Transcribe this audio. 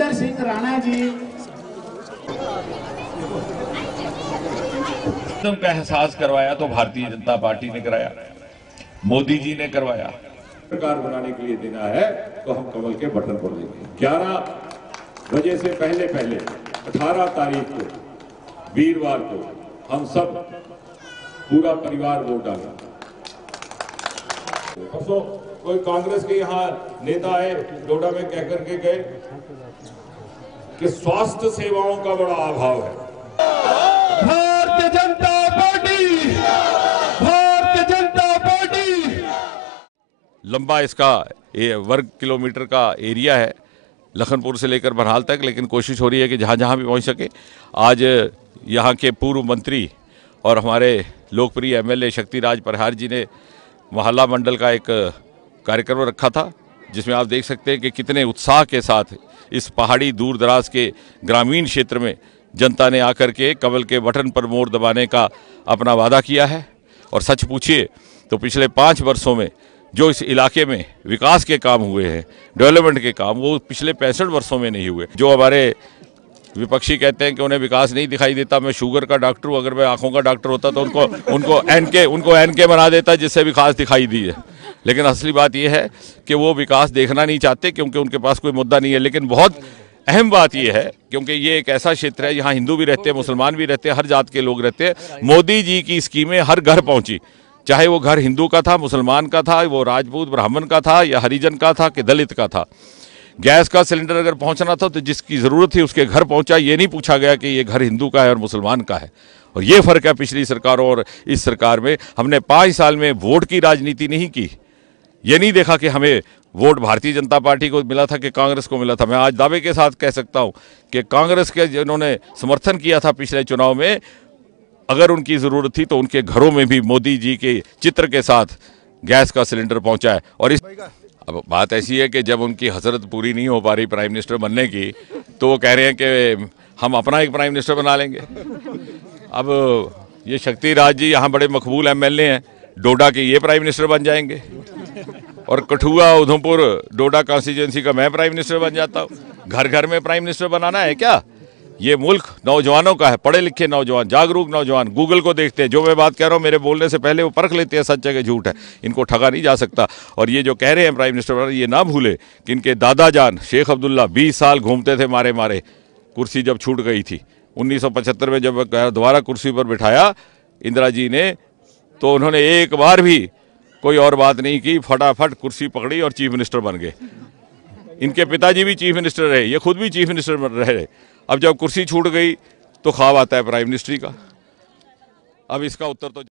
महेंद्र सिंह राणा जी। का एहसास करवाया तो भारतीय जनता पार्टी ने कराया, मोदी जी ने करवाया। सरकार बनाने के लिए देना है तो हम कमल के बटन पर देंगे। 11 बजे से पहले 18 तारीख को वीरवार को हम सब पूरा परिवार वोट डालें। परसों कोई कांग्रेस के यहाँ नेता आए, डोडा में कह करके गए कि स्वास्थ्य सेवाओं का बड़ा अभाव है। Bharatiya Janata party, Bharatiya Janata party. लंबा इसका वर्ग किलोमीटर का एरिया है, लखनपुर से लेकर बरहाल तक, लेकिन कोशिश हो रही है कि जहाँ जहाँ भी पहुँच सके। आज यहाँ के पूर्व मंत्री और हमारे लोकप्रिय एमएलए शक्तिराज परिहार जी ने मोहल्ला मंडल का एक कार्यक्रम रखा था, जिसमें आप देख सकते हैं कि कितने उत्साह के साथ इस पहाड़ी दूर दराज के ग्रामीण क्षेत्र में जनता ने आकर के कमल के बटन पर मोड़ दबाने का अपना वादा किया है। और सच पूछिए तो पिछले 5 वर्षों में जो इस इलाके में विकास के काम हुए हैं, डेवलपमेंट के काम, वो पिछले 65 वर्षों में नहीं हुए। जो हमारे विपक्षी कहते हैं कि उन्हें विकास नहीं दिखाई देता, मैं शुगर का डॉक्टर हूँ, अगर मैं आंखों का डॉक्टर होता तो उनको एनके बना देता जिससे विकास दिखाई दी है। लेकिन असली बात यह है कि वो विकास देखना नहीं चाहते क्योंकि उनके पास कोई मुद्दा नहीं है। लेकिन बहुत अहम बात यह है, क्योंकि ये एक ऐसा क्षेत्र है यहाँ हिंदू भी रहते हैं, मुसलमान भी रहते हैं, हर जात के लोग रहते हैं। मोदी जी की स्कीमें हर घर पहुँची, चाहे वो घर हिंदू का था, मुसलमान का था, वो राजपूत ब्राह्मण का था या हरिजन का था कि दलित का था। गैस का सिलेंडर अगर पहुंचना था तो जिसकी ज़रूरत थी उसके घर पहुंचा, ये नहीं पूछा गया कि ये घर हिंदू का है और मुसलमान का है। और ये फ़र्क है पिछली सरकारों और इस सरकार में। हमने 5 साल में वोट की राजनीति नहीं की, ये नहीं देखा कि हमें वोट भारतीय जनता पार्टी को मिला था कि कांग्रेस को मिला था। मैं आज दावे के साथ कह सकता हूँ कि कांग्रेस के जिन्होंने समर्थन किया था पिछले चुनाव में, अगर उनकी ज़रूरत थी तो उनके घरों में भी मोदी जी के चित्र के साथ गैस का सिलेंडर पहुँचा है। और इस अब बात ऐसी है कि जब उनकी हसरत पूरी नहीं हो पा रही प्राइम मिनिस्टर बनने की, तो वो कह रहे हैं कि हम अपना एक प्राइम मिनिस्टर बना लेंगे। अब ये शक्तिराज जी यहाँ बड़े मकबूल एमएलए हैं, डोडा के ये प्राइम मिनिस्टर बन जाएंगे और कठुआ उधमपुर डोडा कॉन्स्टिट्यूंसी का मैं प्राइम मिनिस्टर बन जाता हूँ। घर घर में प्राइम मिनिस्टर बनाना है क्या? ये मुल्क नौजवानों का है, पढ़े लिखे नौजवान, जागरूक नौजवान। गूगल को देखते हैं, जो मैं बात कह रहा हूँ मेरे बोलने से पहले वो परख लेते हैं सच है कि झूठ है। इनको ठगा नहीं जा सकता। और ये जो कह रहे हैं प्राइम मिनिस्टर, ये ना भूले कि इनके दादा जान शेख अब्दुल्ला 20 साल घूमते थे मारे मारे, कुर्सी जब छूट गई थी 1975 में, जब दोबारा कुर्सी पर बिठाया इंदिरा जी ने, तो उन्होंने एक बार भी कोई और बात नहीं की, फटाफट कुर्सी पकड़ी और चीफ मिनिस्टर बन गए। इनके पिताजी भी चीफ मिनिस्टर रहे, ये खुद भी चीफ मिनिस्टर रहे। अब जब कुर्सी छूट गई तो ख्वाब आता है प्राइम मिनिस्ट्री का। अब इसका उत्तर तो